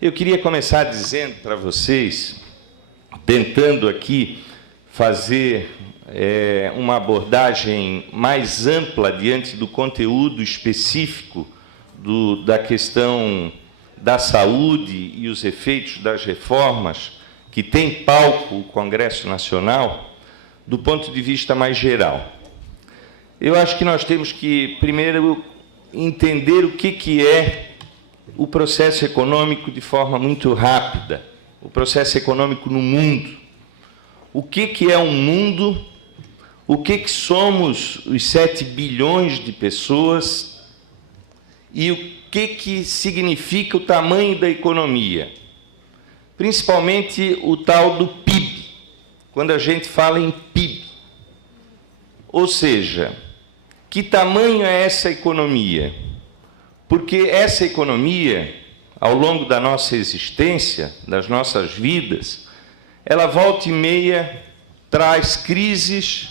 Eu queria começar dizendo para vocês, tentando aqui fazer uma abordagem mais ampla diante do conteúdo específico da questão da saúde e os efeitos das reformas que tem palco o Congresso Nacional, do ponto de vista mais geral. Eu acho que nós temos que, primeiro, entender o que é o processo econômico de forma muito rápida, o processo econômico no mundo. O que é um mundo, o que somos os 7 bilhões de pessoas e o que significa o tamanho da economia, principalmente o tal do PIB, quando a gente fala em PIB. Ou seja, que tamanho é essa economia? Porque essa economia, ao longo da nossa existência, das nossas vidas, ela volta e meia traz crises,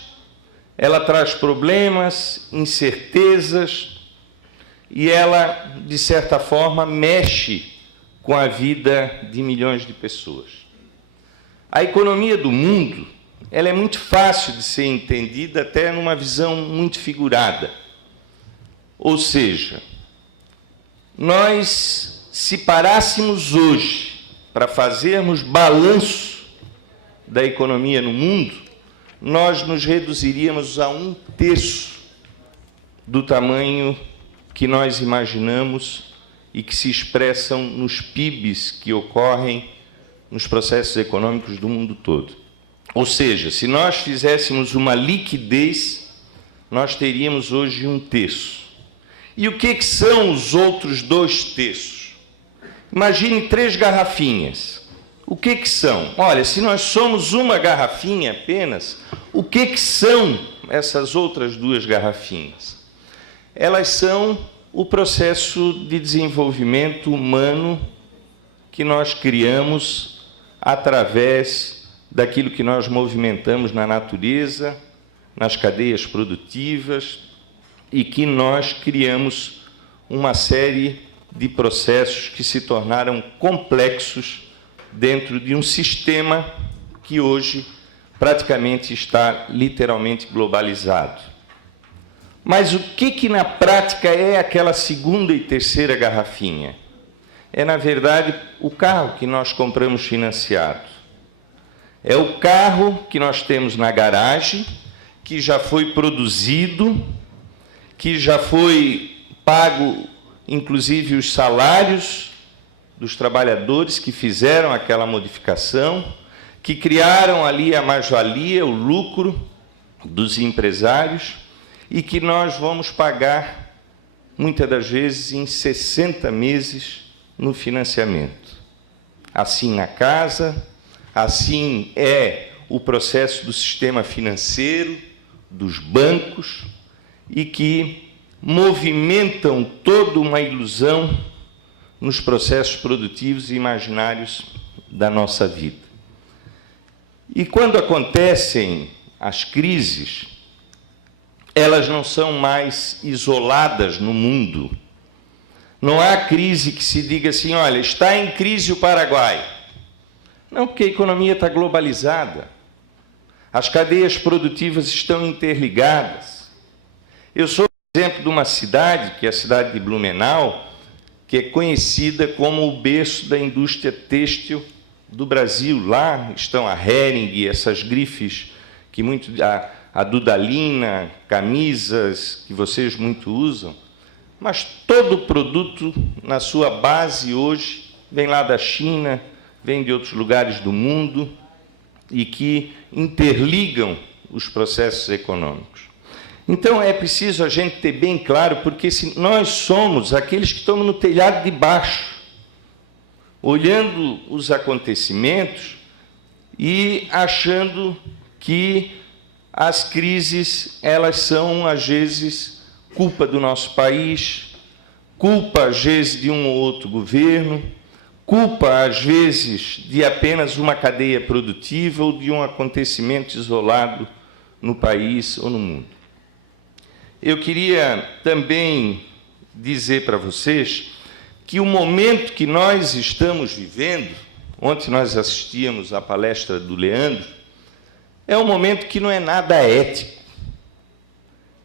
ela traz problemas, incertezas, e ela, de certa forma, mexe com a vida de milhões de pessoas. A economia do mundo, ela é muito fácil de ser entendida até numa visão muito figurada. Ou seja, nós, se parássemos hoje para fazermos balanço da economia no mundo, nós nos reduziríamos a 1/3 do tamanho que nós imaginamos e que se expressam nos PIBs que ocorrem nos processos econômicos do mundo todo. Ou seja, se nós fizéssemos uma liquidez, nós teríamos hoje 1/3. E o que são os outros 2/3? Imagine 3 garrafinhas. O que são? Olha, se nós somos uma garrafinha apenas, o que são essas outras 2 garrafinhas? Elas são o processo de desenvolvimento humano que nós criamos através daquilo que nós movimentamos na natureza, nas cadeias produtivas, e que nós criamos uma série de processos que se tornaram complexos dentro de um sistema que hoje praticamente está literalmente globalizado. Mas o que na prática é aquela segunda e terceira garrafinha? É, na verdade, o carro que nós compramos financiado. É o carro que nós temos na garagem, que já foi produzido, que já foi pago, inclusive, os salários dos trabalhadores que fizeram aquela modificação, que criaram ali a mais-valia, o lucro dos empresários, e que nós vamos pagar, muitas das vezes, em 60 meses no financiamento. Assim na casa, assim é o processo do sistema financeiro, dos bancos, e que movimentam toda uma ilusão nos processos produtivos e imaginários da nossa vida. E quando acontecem as crises, elas não são mais isoladas no mundo. Não há crise que se diga assim, olha, está em crise o Paraguai. Não, porque a economia está globalizada. As cadeias produtivas estão interligadas. Eu sou, por exemplo, de uma cidade, que é a cidade de Blumenau, que é conhecida como o berço da indústria têxtil do Brasil. Lá estão a Hering, essas grifes, que muito, a Dudalina, camisas, que vocês muito usam. Mas todo produto, na sua base hoje, vem lá da China, vem de outros lugares do mundo, e que interligam os processos econômicos. Então, é preciso a gente ter bem claro, porque se nós somos aqueles que estamos no telhado de baixo, olhando os acontecimentos e achando que as crises, elas são, às vezes, culpa do nosso país, culpa, às vezes, de um ou outro governo, culpa, às vezes, de apenas uma cadeia produtiva ou de um acontecimento isolado no país ou no mundo. Eu queria também dizer para vocês que o momento que nós estamos vivendo, ontem nós assistíamos à palestra do Leandro, é um momento que não é nada ético.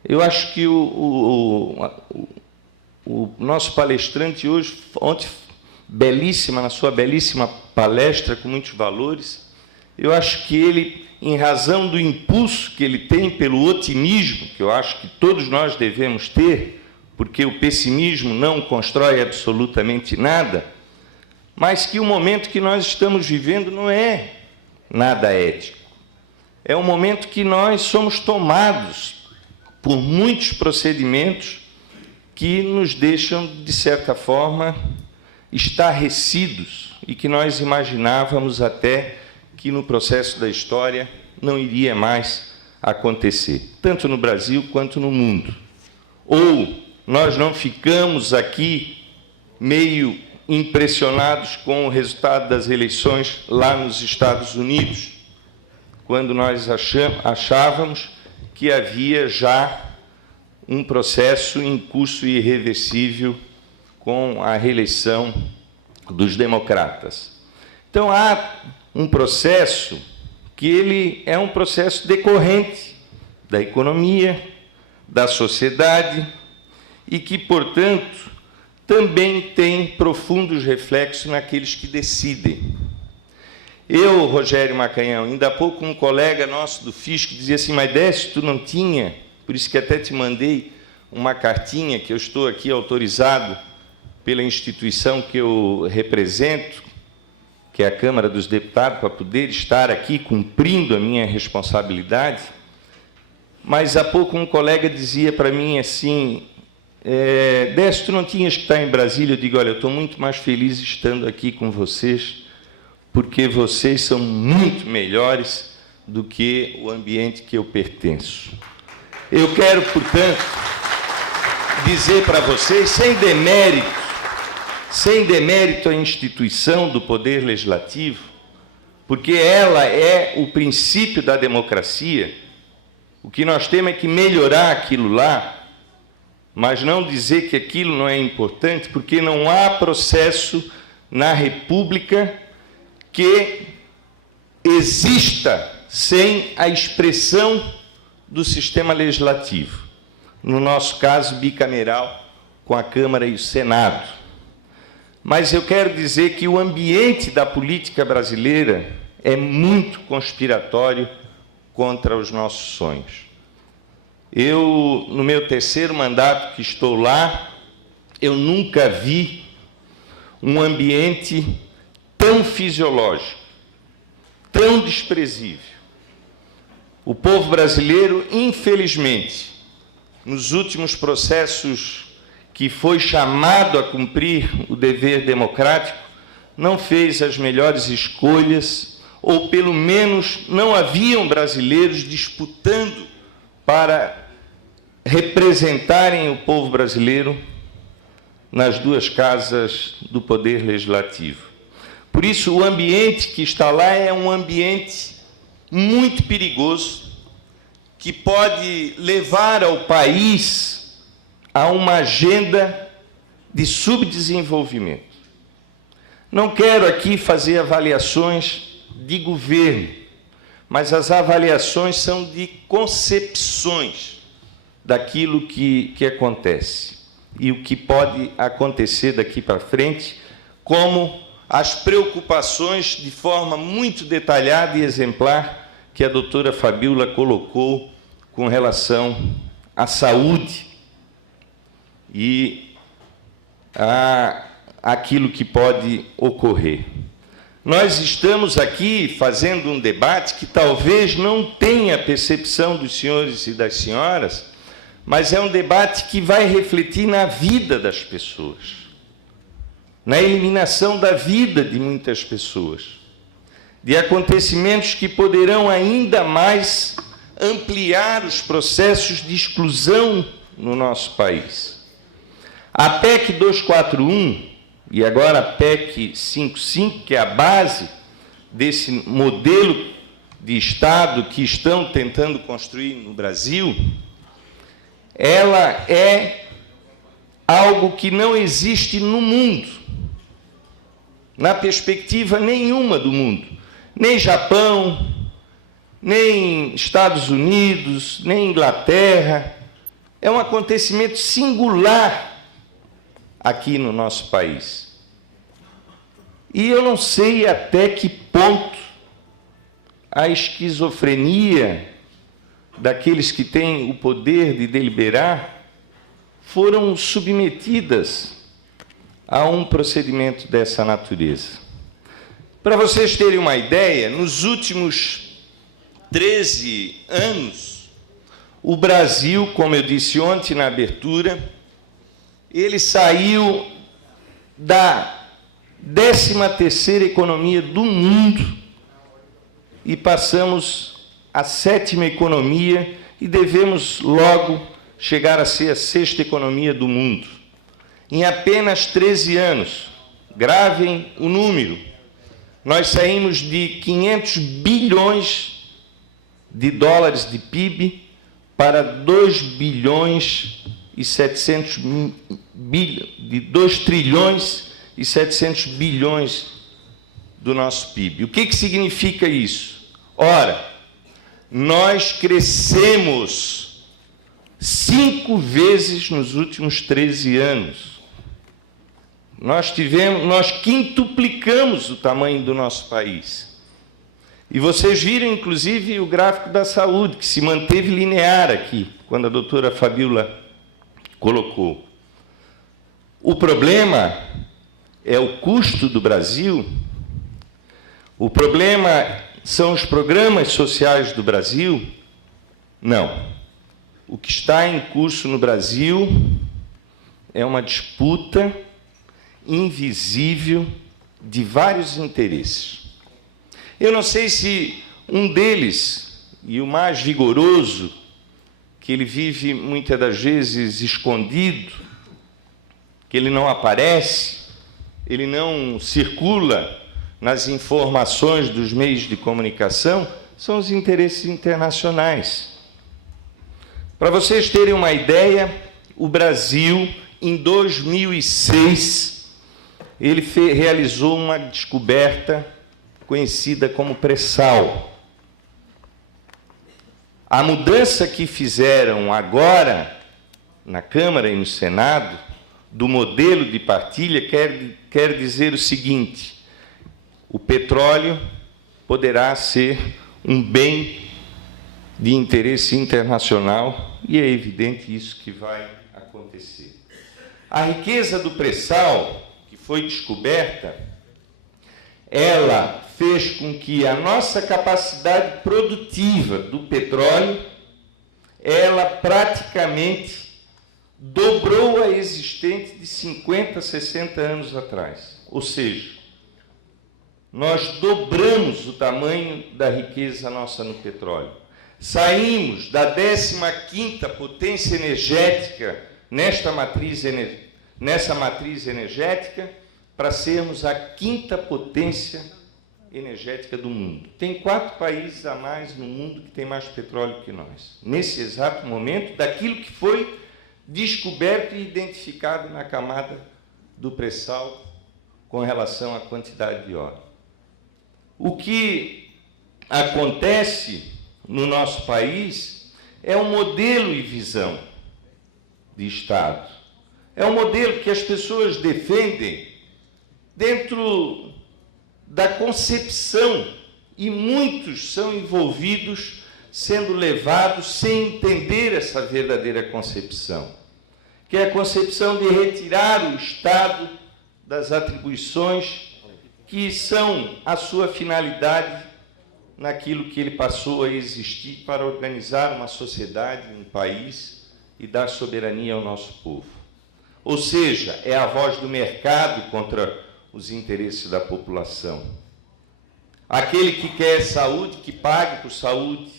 Eu acho que o nosso palestrante hoje, ontem, belíssima, na sua belíssima palestra, com muitos valores, eu acho que ele, em razão do impulso que ele tem pelo otimismo, que eu acho que todos nós devemos ter, porque o pessimismo não constrói absolutamente nada, mas que o momento que nós estamos vivendo não é nada ético. É um momento que nós somos tomados por muitos procedimentos que nos deixam, de certa forma, estarrecidos e que nós imaginávamos até que no processo da história não iria mais acontecer, tanto no Brasil quanto no mundo. Ou nós não ficamos aqui meio impressionados com o resultado das eleições lá nos Estados Unidos, quando nós achávamos que havia já um processo em curso irreversível com a reeleição dos democratas. Então, há um processo que ele é um processo decorrente da economia, da sociedade, e que, portanto, também tem profundos reflexos naqueles que decidem. Eu, Rogério Macanhão, ainda há pouco um colega nosso do Fisco dizia assim, mas Décio, tu não tinha, por isso que até te mandei uma cartinha, que eu estou aqui autorizado pela instituição que eu represento, que é a Câmara dos Deputados, para poder estar aqui cumprindo a minha responsabilidade. Mas há pouco um colega dizia para mim assim, Décio, tu não tinhas que estar em Brasília? Eu digo, olha, eu estou muito mais feliz estando aqui com vocês, porque vocês são muito melhores do que o ambiente que eu pertenço. Eu quero, portanto, dizer para vocês, sem demérito à instituição do Poder Legislativo, porque ela é o princípio da democracia, o que nós temos é que melhorar aquilo lá, mas não dizer que aquilo não é importante, porque não há processo na República que exista sem a expressão do sistema legislativo. No nosso caso, bicameral, com a Câmara e o Senado. Mas eu quero dizer que o ambiente da política brasileira é muito conspiratório contra os nossos sonhos. Eu, no meu terceiro mandato que estou lá, eu nunca vi um ambiente tão fisiológico, tão desprezível. O povo brasileiro, infelizmente, nos últimos processos que foi chamado a cumprir o dever democrático, não fez as melhores escolhas, ou pelo menos não haviam brasileiros disputando para representarem o povo brasileiro nas duas casas do Poder Legislativo. Por isso, o ambiente que está lá é um ambiente muito perigoso, que pode levar ao país a uma agenda de subdesenvolvimento. Não quero aqui fazer avaliações de governo, mas as avaliações são de concepções daquilo que acontece e o que pode acontecer daqui para frente, como as preocupações de forma muito detalhada e exemplar que a doutora Fabíola colocou com relação à saúde e àquilo que pode ocorrer. Nós estamos aqui fazendo um debate que talvez não tenha percepção dos senhores e das senhoras, mas é um debate que vai refletir na vida das pessoas, na eliminação da vida de muitas pessoas, de acontecimentos que poderão ainda mais ampliar os processos de exclusão no nosso país. A PEC 241, e agora a PEC 55, que é a base desse modelo de Estado que estão tentando construir no Brasil, ela é algo que não existe no mundo, na perspectiva nenhuma do mundo, nem Japão, nem Estados Unidos, nem Inglaterra. É um acontecimento singular aqui no nosso país. E eu não sei até que ponto a esquizofrenia daqueles que têm o poder de deliberar foram submetidas a um procedimento dessa natureza. Para vocês terem uma ideia, nos últimos 13 anos, o Brasil, como eu disse ontem na abertura, ele saiu da 13ª economia do mundo e passamos à 7ª economia e devemos logo chegar a ser a 6ª economia do mundo. Em apenas 13 anos, gravem o número, nós saímos de 500 bilhões de dólares de PIB para 2 bilhões e 700 de 2 trilhões e 700 bilhões do nosso PIB. O que significa isso? Ora, nós crescemos 5 vezes nos últimos 13 anos. Nós quintuplicamos o tamanho do nosso país. E vocês viram, inclusive, o gráfico da saúde, que se manteve linear aqui, quando a doutora Fabíola colocou. O problema é o custo do Brasil, o problema são os programas sociais do Brasil? Não. O que está em curso no Brasil é uma disputa invisível de vários interesses. Eu não sei se um deles, e o mais vigoroso, que ele vive muitas das vezes escondido, que ele não aparece, ele não circula nas informações dos meios de comunicação, são os interesses internacionais. Para vocês terem uma ideia, o Brasil, em 2006, ele realizou uma descoberta conhecida como pré-sal. A mudança que fizeram agora, na Câmara e no Senado, do modelo de partilha, quer dizer o seguinte: o petróleo poderá ser um bem de interesse internacional, e é evidente isso que vai acontecer. A riqueza do pré-sal, que foi descoberta, ela fez com que a nossa capacidade produtiva do petróleo, ela praticamente dobrou a existente de 50, 60 anos atrás. Ou seja, nós dobramos o tamanho da riqueza nossa no petróleo. Saímos da 15ª potência energética nessa matriz energética para sermos a 5ª potência energética do mundo. Tem 4 países a mais no mundo que tem mais petróleo que nós. Nesse exato momento, daquilo que foi descoberto e identificado na camada do pré-sal com relação à quantidade de óleo. O que acontece no nosso país é um modelo e visão de Estado. É um modelo que as pessoas defendem dentro da concepção, e muitos são envolvidos, sendo levados sem entender essa verdadeira concepção, que é a concepção de retirar o Estado das atribuições que são a sua finalidade naquilo que ele passou a existir para organizar uma sociedade, um país e dar soberania ao nosso povo. Ou seja, é a voz do mercado contra os interesses da população. Aquele que quer saúde, que pague por saúde.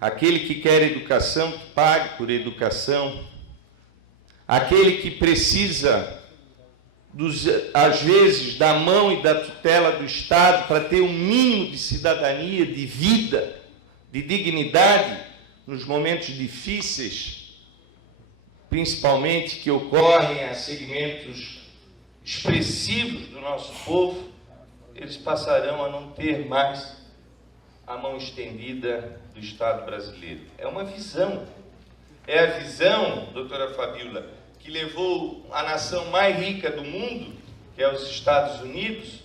Aquele que quer educação, que pague por educação. Aquele que precisa, às vezes, da mão e da tutela do Estado para ter um mínimo de cidadania, de vida, de dignidade nos momentos difíceis, principalmente que ocorrem a segmentos expressivos do nosso povo, eles passarão a não ter mais a mão estendida do Estado brasileiro. É uma visão. É a visão, doutora Fabíola, que levou a nação mais rica do mundo, que é os Estados Unidos,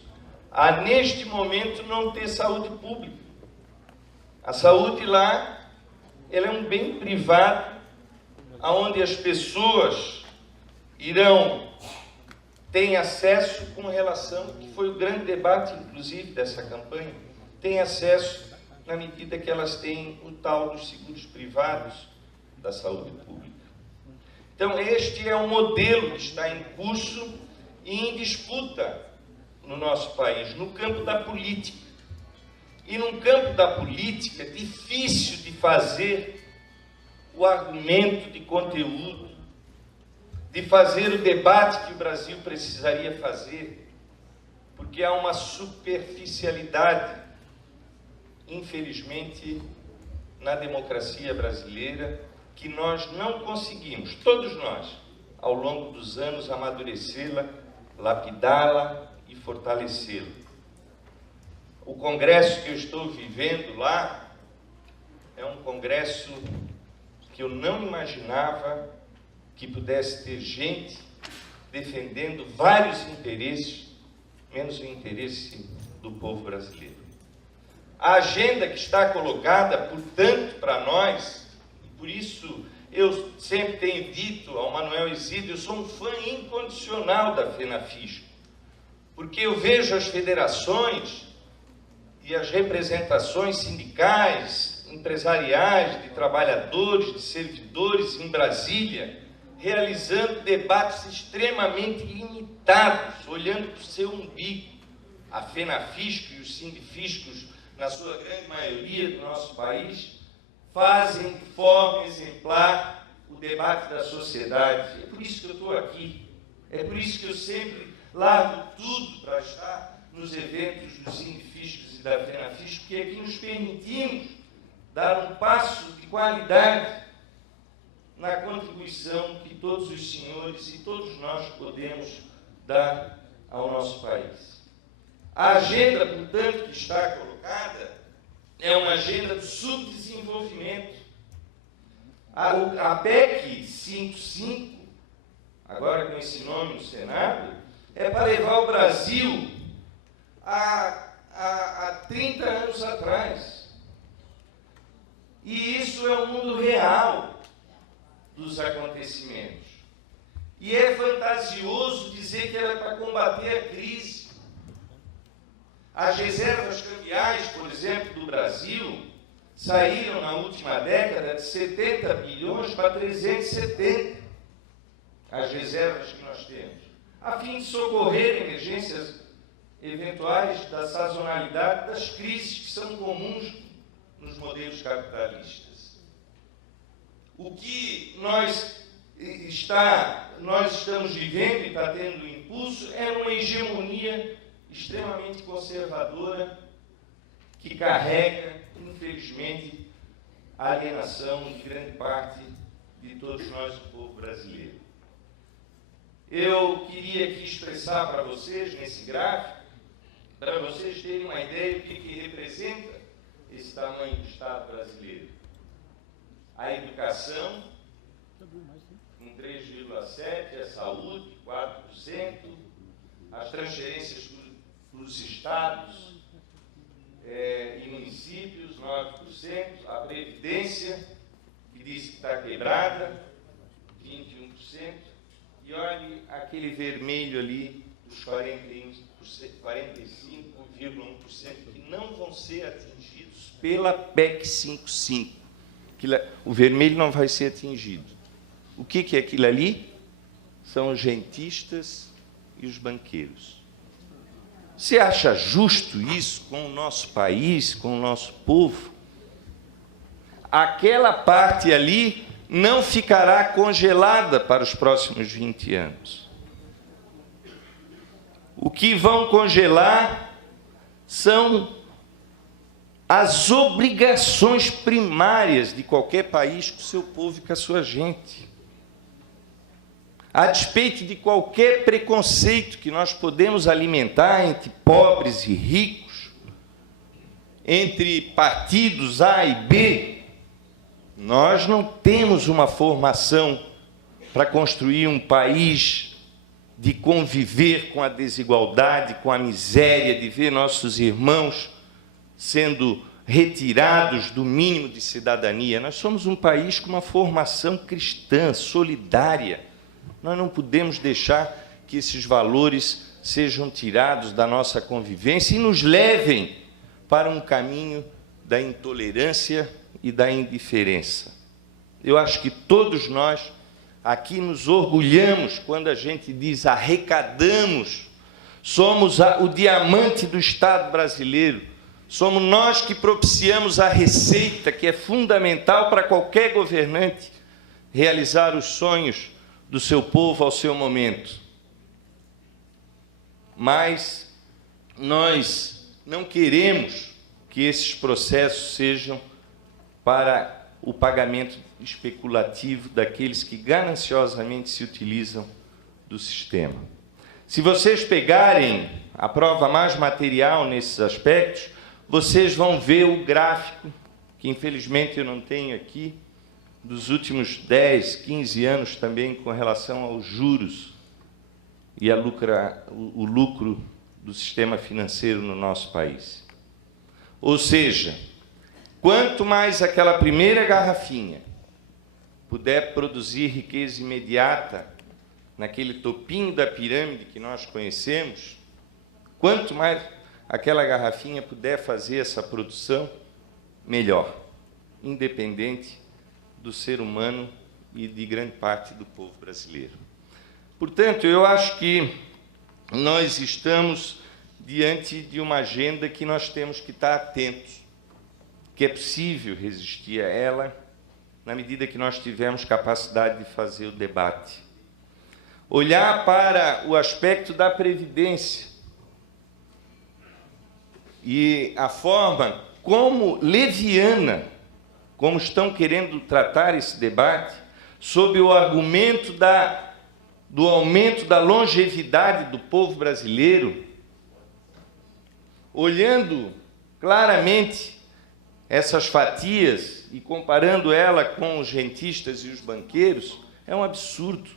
a, neste momento, não ter saúde pública. A saúde lá, ela é um bem privado, onde as pessoas têm acesso com relação, que foi o grande debate, inclusive, dessa campanha, têm acesso na medida que elas têm o tal dos seguros privados da saúde pública. Então, este é um modelo que está em curso e em disputa no nosso país, no campo da política. E no campo da política, difícil de fazer o argumento de conteúdo, de fazer o debate que o Brasil precisaria fazer, porque há uma superficialidade, infelizmente, na democracia brasileira, que nós não conseguimos, todos nós, ao longo dos anos, amadurecê-la, lapidá-la e fortalecê-la. O congresso que eu estou vivendo lá é um congresso que eu não imaginava que pudesse ter gente defendendo vários interesses, menos o interesse do povo brasileiro. A agenda que está colocada, portanto, para nós, e por isso eu sempre tenho dito ao Manuel Isidro, eu sou um fã incondicional da FENAFISCO, porque eu vejo as federações e as representações sindicais, empresariais, de trabalhadores, de servidores em Brasília, realizando debates extremamente limitados, olhando para o seu umbigo. A FENAFISCO e os sindifiscos, na sua grande maioria do nosso país, fazem de forma exemplar o debate da sociedade. É por isso que eu estou aqui. É por isso que eu sempre largo tudo para estar nos eventos dos sindifiscos e da FENAFISCO, porque aqui nos permitimos dar um passo de qualidade na contribuição que todos os senhores e todos nós podemos dar ao nosso país. A agenda, portanto, que está colocada é uma agenda de subdesenvolvimento. A PEC 55, agora com esse nome no Senado, é para levar o Brasil a 30 anos atrás. E isso é o mundo real dos acontecimentos. E é fantasioso dizer que ela é para combater a crise. As reservas cambiais, por exemplo, do Brasil, saíram na última década de 70 bilhões para 370, as reservas que nós temos, a fim de socorrer emergências eventuais da sazonalidade das crises que são comuns nos modelos capitalistas. O que nós estamos vivendo e está tendo impulso é uma hegemonia extremamente conservadora que carrega, infelizmente, a alienação de grande parte de todos nós, do povo brasileiro. Eu queria aqui expressar para vocês, nesse gráfico, para vocês terem uma ideia do que representa esse tamanho do Estado brasileiro. A educação, com 3,7%, a saúde, 4%, as transferências para os estados e municípios, 9%, a Previdência, que diz que está quebrada, 21%, e olhe aquele vermelho ali, os 45,1%, que não vão ser atingidos pela PEC 55. O vermelho não vai ser atingido. O que é aquilo ali? São os rentistas e os banqueiros. Você acha justo isso com o nosso país, com o nosso povo? Aquela parte ali não ficará congelada para os próximos 20 anos. O que vão congelar são as obrigações primárias de qualquer país com o seu povo e com a sua gente. a despeito de qualquer preconceito que nós podemos alimentar entre pobres e ricos, entre partidos A e B, nós não temos uma formação para construir um país de conviver com a desigualdade, com a miséria, de ver nossos irmãos sendo retirados do mínimo de cidadania. Nós somos um país com uma formação cristã, solidária. Nós não podemos deixar que esses valores sejam tirados da nossa convivência e nos levem para um caminho da intolerância e da indiferença. Eu acho que todos nós aqui nos orgulhamos quando a gente diz arrecadamos, somos o diamante do Estado brasileiro, somos nós que propiciamos a receita, que é fundamental para qualquer governante realizar os sonhos do seu povo ao seu momento. Mas nós não queremos que esses processos sejam para o pagamento especulativo daqueles que gananciosamente se utilizam do sistema. Se vocês pegarem a prova mais material nesses aspectos, vocês vão ver o gráfico, que infelizmente eu não tenho aqui, dos últimos 10, 15 anos também com relação aos juros e o lucro do sistema financeiro no nosso país. Ou seja, quanto mais aquela primeira garrafinha puder produzir riqueza imediata naquele topinho da pirâmide que nós conhecemos, quanto mais aquela garrafinha puder fazer essa produção, melhor, independente do ser humano e de grande parte do povo brasileiro. Portanto, eu acho que nós estamos diante de uma agenda que nós temos que estar atentos, que é possível resistir a ela na medida que nós tivermos capacidade de fazer o debate. Olhar para o aspecto da Previdência e a forma como leviana, como estão querendo tratar esse debate, sob o argumento do aumento da longevidade do povo brasileiro, olhando claramente essas fatias e comparando ela com os rentistas e os banqueiros, é um absurdo.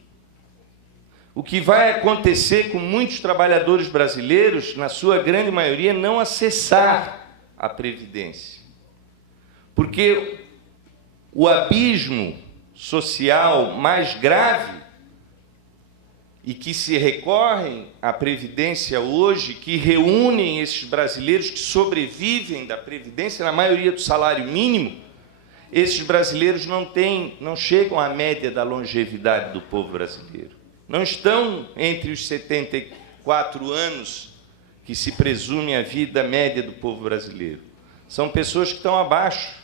O que vai acontecer com muitos trabalhadores brasileiros, na sua grande maioria, não acessar a Previdência. Porque o abismo social mais grave e que se recorrem à Previdência hoje, que reúnem esses brasileiros que sobrevivem da Previdência, na maioria do salário mínimo, esses brasileiros não chegam à média da longevidade do povo brasileiro. Não estão entre os 74 anos que se presume a vida média do povo brasileiro. São pessoas que estão abaixo,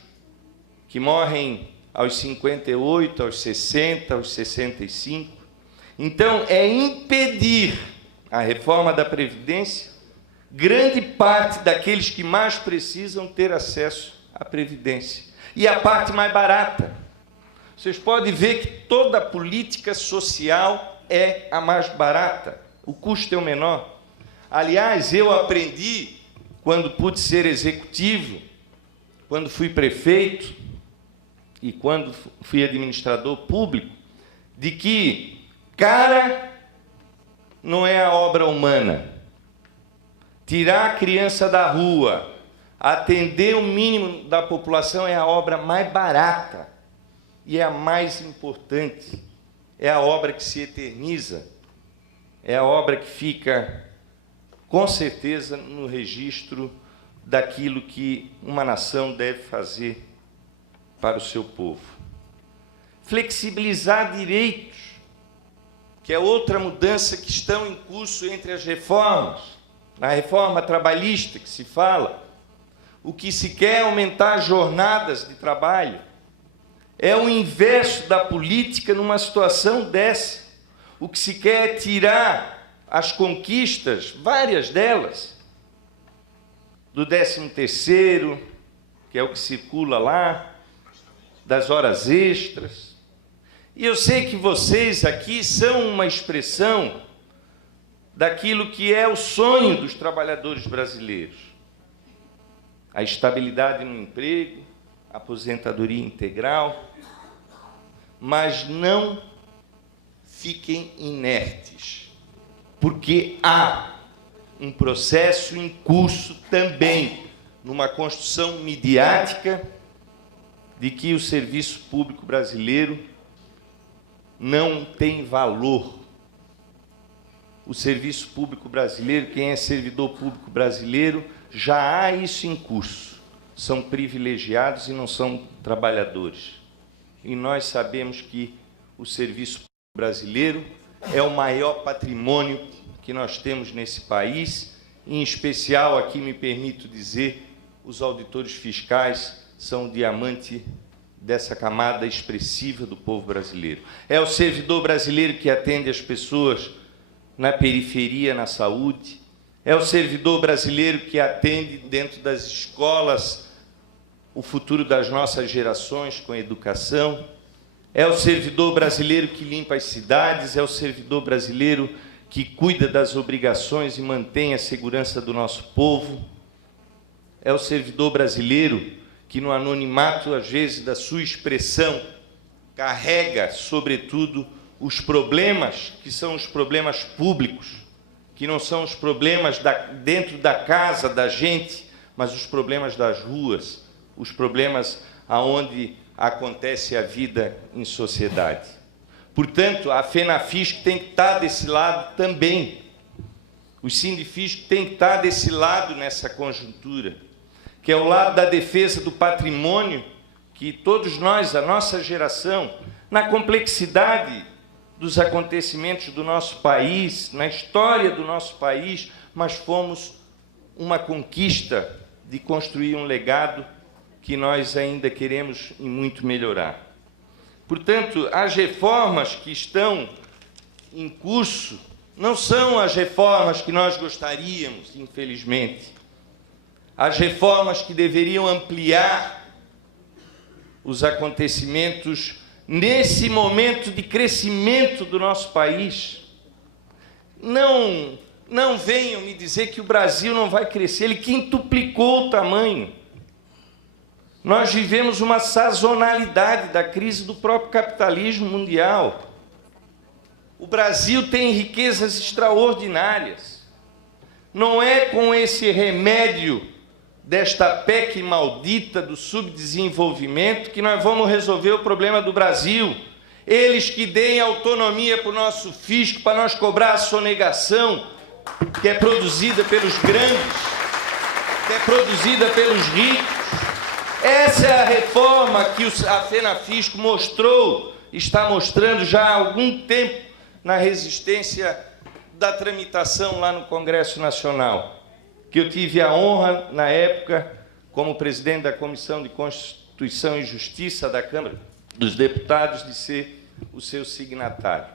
que morrem aos 58, aos 60, aos 65. Então, é impedir a reforma da Previdência grande parte daqueles que mais precisam ter acesso à Previdência. E a parte mais barata. Vocês podem ver que toda a política social é a mais barata, o custo é o menor. Aliás, eu aprendi, quando pude ser executivo, quando fui prefeito e quando fui administrador público, de que cara não é a obra humana. Tirar a criança da rua, atender o mínimo da população é a obra mais barata e é a mais importante. É a obra que se eterniza, é a obra que fica, com certeza, no registro daquilo que uma nação deve fazer para o seu povo. Flexibilizar direitos, que é outra mudança que estão em curso entre as reformas. Na reforma trabalhista que se fala, o que se quer é aumentar as jornadas de trabalho. É o inverso da política numa situação dessa. O que se quer é tirar as conquistas, várias delas, do 13º, que é o que circula lá, das horas extras, E eu sei que vocês aqui são uma expressão daquilo que é o sonho dos trabalhadores brasileiros. A estabilidade no emprego, a aposentadoria integral, mas não fiquem inertes, porque há um processo em curso também, numa construção midiática, de que o serviço público brasileiro não tem valor. O serviço público brasileiro, quem é servidor público brasileiro, já há isso em curso. São privilegiados e não são trabalhadores. E nós sabemos que o serviço público brasileiro é o maior patrimônio que nós temos nesse país, em especial, aqui me permito dizer, os auditores fiscais são o diamante dessa camada expressiva do povo brasileiro. É o servidor brasileiro que atende as pessoas na periferia, na saúde. É o servidor brasileiro que atende dentro das escolas o futuro das nossas gerações com a educação. É o servidor brasileiro que limpa as cidades, é o servidor brasileiro que cuida das obrigações e mantém a segurança do nosso povo. É o servidor brasileiro que, no anonimato, às vezes, da sua expressão, carrega, sobretudo, os problemas que são os problemas públicos, que não são os problemas dentro da casa da gente, mas os problemas das ruas, os problemas aonde acontece a vida em sociedade. Portanto, a FENAFISC tem que estar desse lado também. Os Sindifisc têm que estar desse lado nessa conjuntura, que é o lado da defesa do patrimônio que todos nós, a nossa geração, na complexidade dos acontecimentos do nosso país, na história do nosso país, mas fomos uma conquista de construir um legado que nós ainda queremos e muito melhorar. Portanto, as reformas que estão em curso não são as reformas que nós gostaríamos, infelizmente. As reformas que deveriam ampliar os acontecimentos nesse momento de crescimento do nosso país. Não venham me dizer que o Brasil não vai crescer, ele quintuplicou o tamanho. Nós vivemos uma sazonalidade da crise do próprio capitalismo mundial. O Brasil tem riquezas extraordinárias. Não é com esse remédio desta PEC maldita do subdesenvolvimento que nós vamos resolver o problema do Brasil. Eles que deem autonomia para o nosso fisco, para nós cobrar a sonegação que é produzida pelos grandes, que é produzida pelos ricos. Essa é a reforma que a FENAFISC mostrou, está mostrando já há algum tempo na resistência da tramitação lá no Congresso Nacional, que eu tive a honra, na época, como presidente da Comissão de Constituição e Justiça da Câmara dos Deputados, de ser o seu signatário.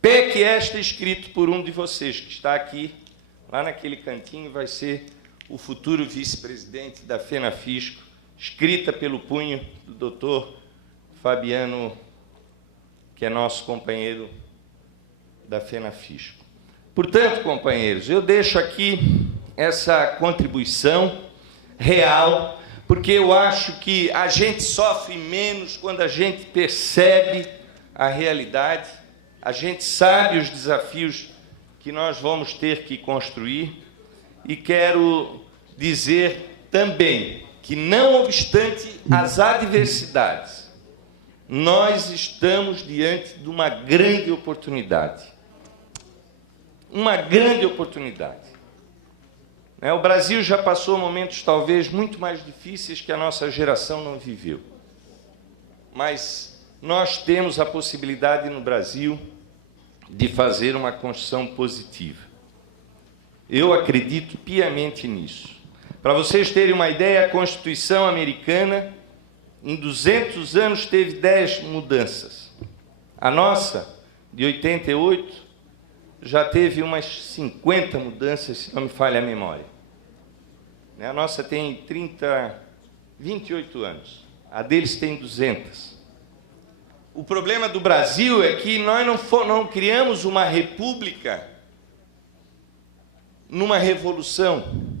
PEC esta escrito por um de vocês, que está aqui, lá naquele cantinho, vai ser o futuro vice-presidente da FENAFISC, escrita pelo punho do doutor Fabiano, que é nosso companheiro da FENAFISC. Portanto, companheiros, eu deixo aqui essa contribuição real, porque eu acho que a gente sofre menos quando a gente percebe a realidade, a gente sabe os desafios que nós vamos ter que construir, e quero dizer também que, não obstante as adversidades, nós estamos diante de uma grande oportunidade. Uma grande oportunidade. O Brasil já passou momentos talvez muito mais difíceis que a nossa geração não viveu. Mas nós temos a possibilidade no Brasil de fazer uma construção positiva. Eu acredito piamente nisso. Para vocês terem uma ideia, a Constituição americana, em 200 anos, teve 10 mudanças. A nossa, de 88, já teve umas 50 mudanças, se não me falha a memória. A nossa tem 28 anos, a deles tem 200. O problema do Brasil é que nós não criamos uma república numa revolução.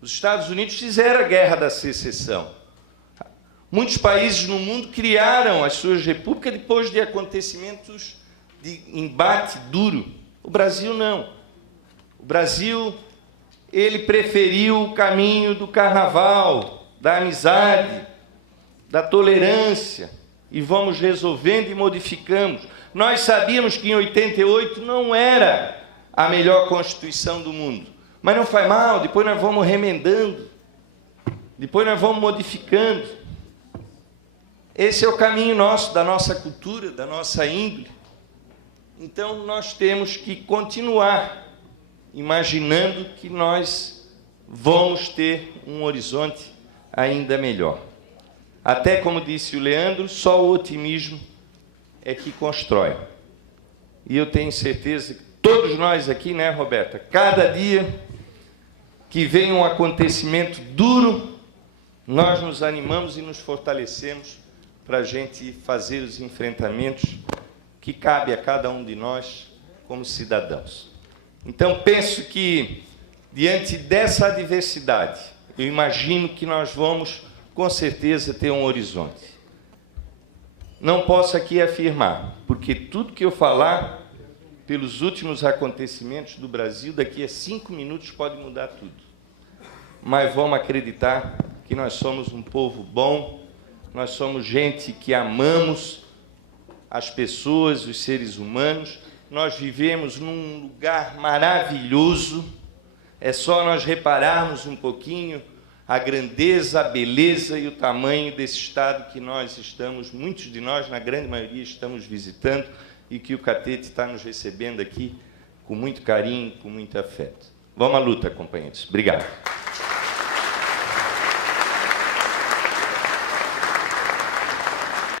Os Estados Unidos fizeram a Guerra da Secessão. Muitos países no mundo criaram as suas repúblicas depois de acontecimentos de embate duro. O Brasil não. O Brasil, ele preferiu o caminho do carnaval, da amizade, da tolerância, e vamos resolvendo e modificamos. Nós sabíamos que em 88 não era a melhor Constituição do mundo, mas não faz mal, depois nós vamos remendando, depois nós vamos modificando. Esse é o caminho nosso, da nossa cultura, da nossa índole. Então, nós temos que continuar imaginando que nós vamos ter um horizonte ainda melhor. Até como disse o Leandro, só o otimismo é que constrói. E eu tenho certeza que todos nós aqui, né, Roberta? Cada dia que vem um acontecimento duro, nós nos animamos e nos fortalecemos para a gente fazer os enfrentamentos que cabe a cada um de nós como cidadãos. Então, penso que, diante dessa adversidade, eu imagino que nós vamos, com certeza, ter um horizonte. Não posso aqui afirmar, porque tudo que eu falar, pelos últimos acontecimentos do Brasil, daqui a 5 minutos pode mudar tudo. Mas vamos acreditar que nós somos um povo bom, nós somos gente que amamos as pessoas, os seres humanos, nós vivemos num lugar maravilhoso, é só nós repararmos um pouquinho a grandeza, a beleza e o tamanho desse estado que nós estamos, muitos de nós, na grande maioria, estamos visitando e que o Catete está nos recebendo aqui com muito carinho, com muito afeto. Vamos à luta, companheiros. Obrigado.